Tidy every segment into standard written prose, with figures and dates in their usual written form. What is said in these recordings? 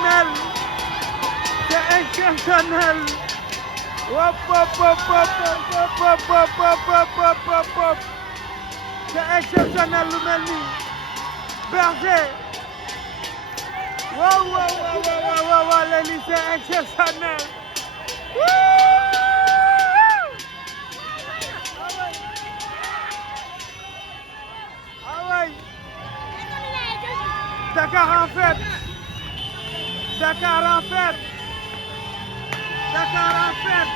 exceptionnel. C'est exceptionnel. Hop, hop, hop, hop, hop, hop, hop, hop, hop, hop, hop, hop. C'est exceptionnel lu mel nii. Berger. Wow, wow, wow, wow, wow, wow, léegi c'est exceptionnel. Ah ouais. Dakar en fête. Dakar en fête. Dakar en fête.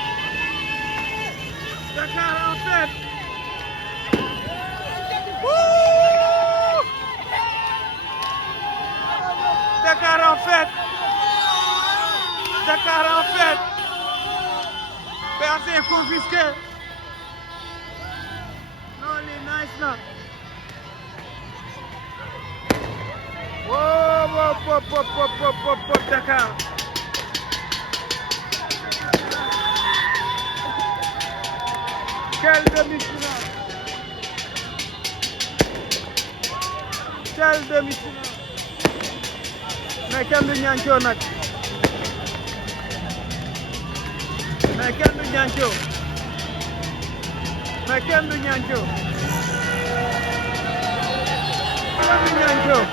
Dakar en fête. Dakar en fête. Dakar en fête. Berger confisqué. Non, il est nice là. Wow, wow, pop, pop, pop, pop, pop, pop, Dakar. Quelle demi-finale. Quelle demi-finale. Mais kenn du ñancoo nag. Mais kenn du ñancoo. Mais kenn du ñancoo. Kenn du ñancoo.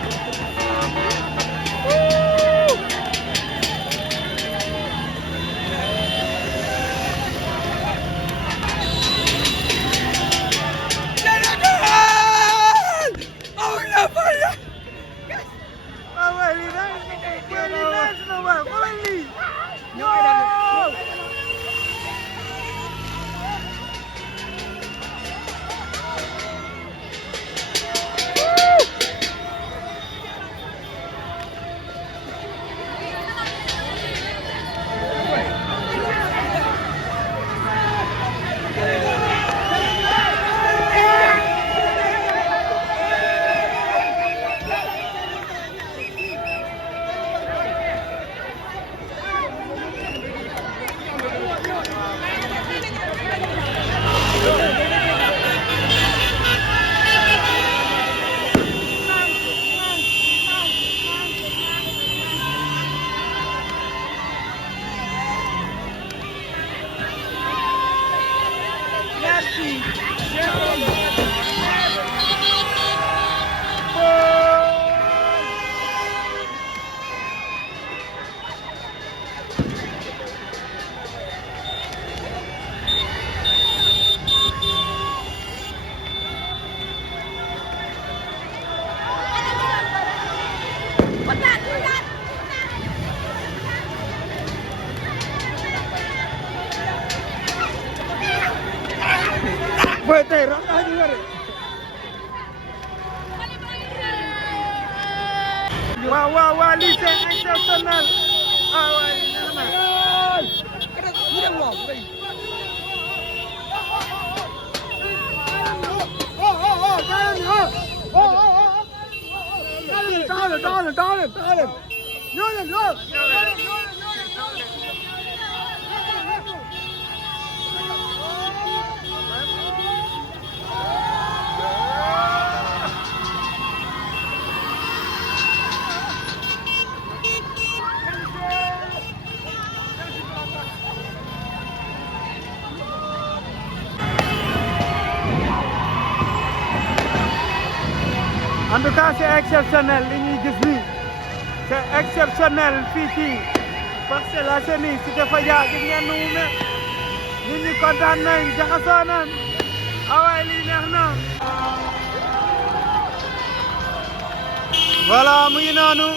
Boy tey ram naa di wër. Waaw waaw waaw lii c'est exceptionnel. Ah ouais, en tout cas c'est exceptionnel li ñuy gis nii c'est exceptionnel fii ci Parcelles Assainies Cité Fadia gis ngeen nu mu mel nit ñi kontaan nañ jaxasoo nañ awaay lii neex na. voilà mu ngi noonu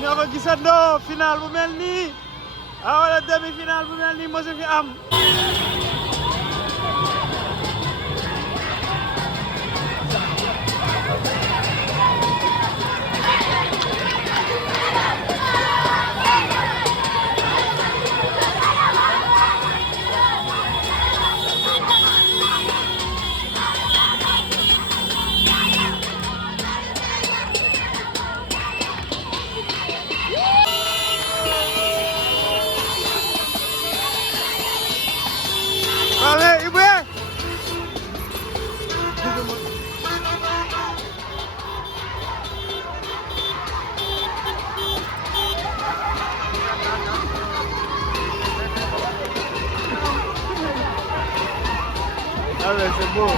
ñoo ko gisandoo final bu mel nii wala demi final bu mel nii mosu fi am. c'est beau.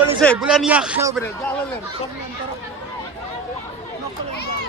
policier bu leen yàq xew bi de jàllale leen sof ngeen trop noppaleen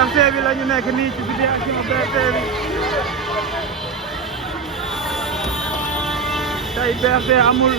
BRT bi la ñu nekk nii ci situation BRT bi tey BRT amul